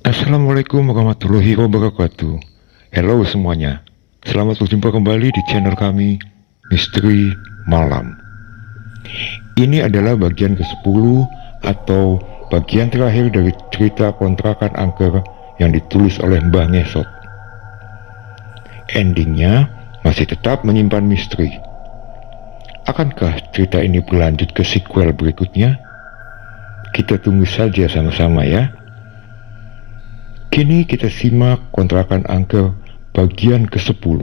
Assalamualaikum warahmatullahi wabarakatuh. Halo semuanya. Selamat berjumpa kembali di channel kami, Misteri Malam. Ini adalah bagian ke-10 atau bagian terakhir dari cerita kontrakan angker yang ditulis oleh Mbah Ngesot. Endingnya masih tetap menyimpan misteri. Akankah cerita ini berlanjut ke sequel berikutnya? Kita tunggu saja sama-sama ya. Kini kita simak kontrakan angker bagian ke-10.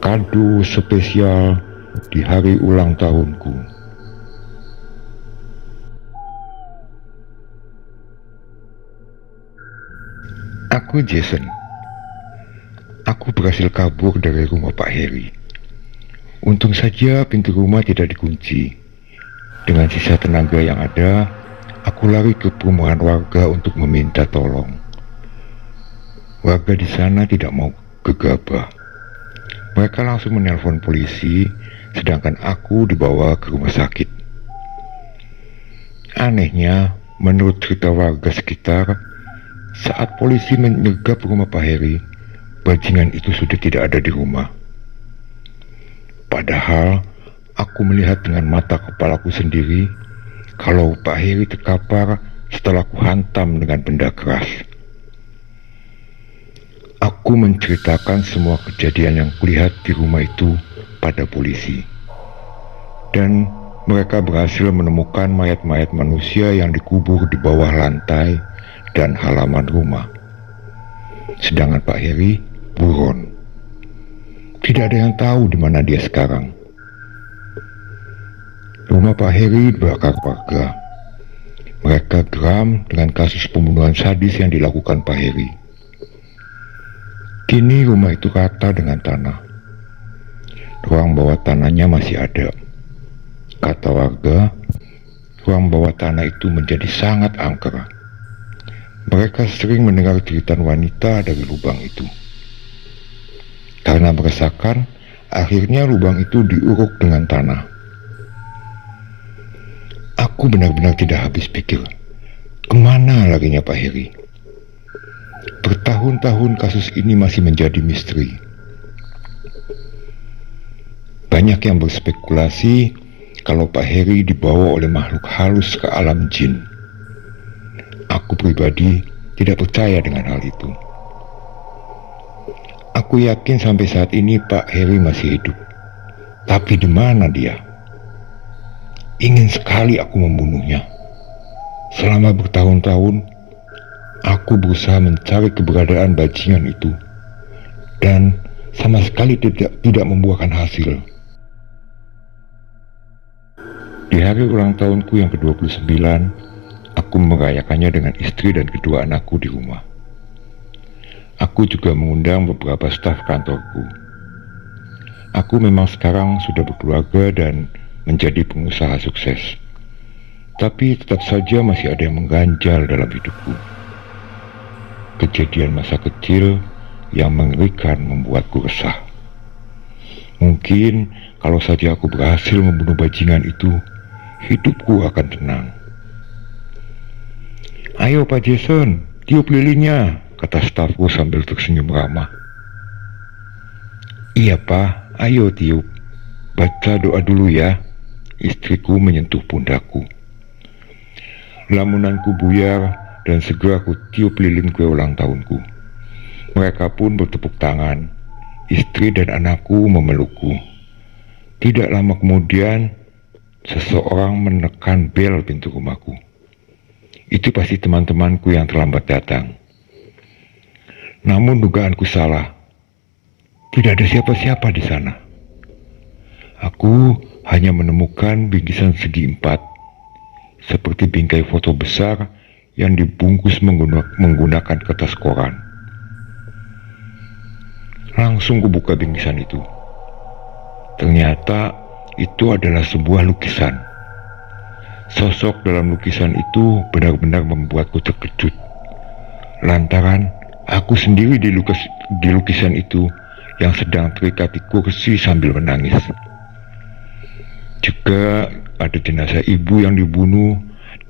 Kado spesial di hari ulang tahunku. Aku Jason. Aku berhasil kabur dari rumah Pak Heri. Untung saja pintu rumah tidak dikunci. Dengan sisa tenaga yang ada, aku lari ke perumahan warga untuk meminta tolong. Warga di sana tidak mau gegabah. Mereka langsung menelpon polisi, sedangkan aku dibawa ke rumah sakit. Anehnya, menurut cerita warga sekitar, saat polisi menyergap rumah Pak Heri, bajingan itu sudah tidak ada di rumah. Padahal, aku melihat dengan mata kepalaku sendiri kalau Pak Heri terkapar setelah ku hantam dengan benda keras. Aku menceritakan semua kejadian yang kulihat di rumah itu pada polisi. Dan mereka berhasil menemukan mayat-mayat manusia yang dikubur di bawah lantai dan halaman rumah. Sedangkan Pak Heri buron. Tidak ada yang tahu di mana dia sekarang. Rumah Pak Heri dibakar warga. Mereka geram dengan kasus pembunuhan sadis yang dilakukan Pak Heri. Kini rumah itu rata dengan tanah. Ruang bawah tanahnya masih ada. Kata warga, ruang bawah tanah itu menjadi sangat angker. Mereka sering mendengar jeritan wanita dari lubang itu. Karena meresahkan, akhirnya lubang itu diuruk dengan tanah. Aku benar-benar tidak habis pikir, kemana larinya Pak Heri? Bertahun-tahun kasus ini masih menjadi misteri. Banyak yang berspekulasi kalau Pak Heri dibawa oleh makhluk halus ke alam jin. Aku pribadi tidak percaya dengan hal itu. Aku yakin sampai saat ini Pak Heri masih hidup. Tapi di mana dia? Ingin sekali aku membunuhnya. Selama bertahun-tahun, aku berusaha mencari keberadaan bajingan itu. Dan sama sekali tidak membuahkan hasil. Di hari ulang tahunku yang ke-29, aku merayakannya dengan istri dan kedua anakku di rumah. Aku juga mengundang beberapa staf kantorku. Aku memang sekarang sudah berkeluarga dan menjadi pengusaha sukses. Tapi tetap saja masih ada yang mengganjal dalam hidupku. Kejadian masa kecil yang mengerikan membuatku resah. Mungkin kalau saja aku berhasil membunuh bajingan itu, hidupku akan tenang. Ayo Pak Jason, tiup lilinnya, kata stafku sambil tersenyum ramah. Iya Pak, ayo tiup. Baca doa dulu ya. Istriku menyentuh pundakku. Lamunanku buyar dan segera ku tiup lilin kue ulang tahunku. Mereka pun bertepuk tangan. Istri dan anakku memelukku. Tidak lama kemudian, seseorang menekan bel pintu rumahku. Itu pasti teman-temanku yang terlambat datang. Namun dugaanku salah. Tidak ada siapa-siapa di sana. Aku hanya menemukan bingkisan segi 4, seperti bingkai foto besar yang dibungkus menggunakan kertas koran. Langsung kubuka bingkisan itu. Ternyata itu adalah sebuah lukisan. Sosok dalam lukisan itu benar-benar membuatku terkejut. Lantaran aku sendiri di lukisan itu yang sedang terikat di kursi sambil menangis. Juga ada jenazah ibu yang dibunuh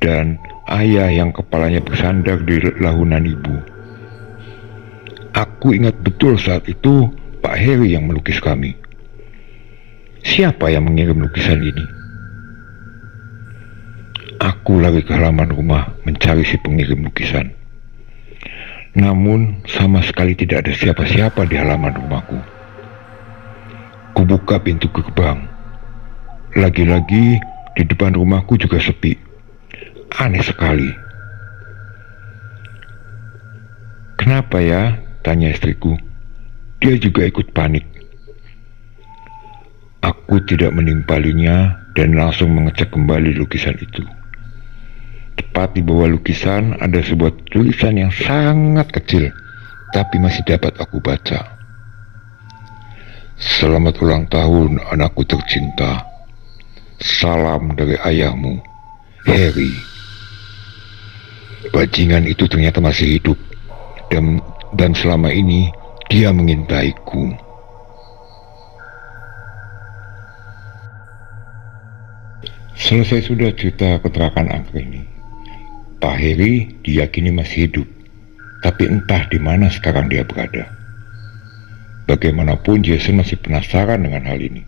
dan ayah yang kepalanya bersandar di lahunan ibu. Aku ingat betul saat itu Pak Heri yang melukis kami. Siapa yang mengirim lukisan ini? Aku lari ke halaman rumah mencari si pengirim lukisan. Namun sama sekali tidak ada siapa-siapa di halaman rumahku. Kubuka pintu gerbang. Lagi-lagi di depan rumahku juga sepi. Aneh sekali. Kenapa ya? Tanya istriku. Dia juga ikut panik. Aku tidak menimpalinya dan langsung mengecek kembali lukisan itu. Tepat di bawah lukisan ada sebuah tulisan yang sangat kecil, tapi masih dapat aku baca. Selamat ulang tahun anakku tercinta. Salam dari ayahmu, Heri. Bajingan itu ternyata masih hidup, dan selama ini dia mengintaiku. Selesai sudah cerita kontrakan angker ini. Pak Heri diyakini masih hidup, tapi entah di mana sekarang dia berada. Bagaimanapun Jason masih penasaran dengan hal ini.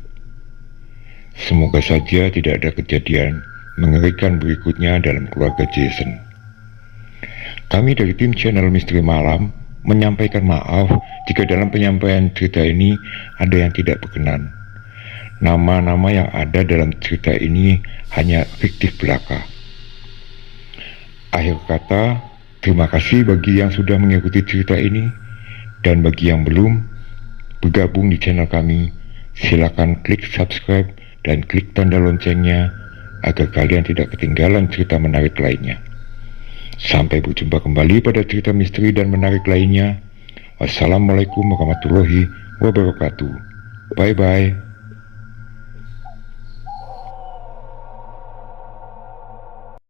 Semoga saja tidak ada kejadian mengerikan berikutnya dalam keluarga Jason. Kami dari tim channel Misteri Malam menyampaikan maaf jika dalam penyampaian cerita ini ada yang tidak berkenan. Nama-nama yang ada dalam cerita ini hanya fiktif belaka. Akhir kata, terima kasih bagi yang sudah mengikuti cerita ini, dan bagi yang belum bergabung di channel kami, silakan klik subscribe dan klik tanda loncengnya agar kalian tidak ketinggalan cerita menarik lainnya. Sampai berjumpa kembali pada cerita misteri dan menarik lainnya. Wassalamualaikum warahmatullahi wabarakatuh. Bye bye.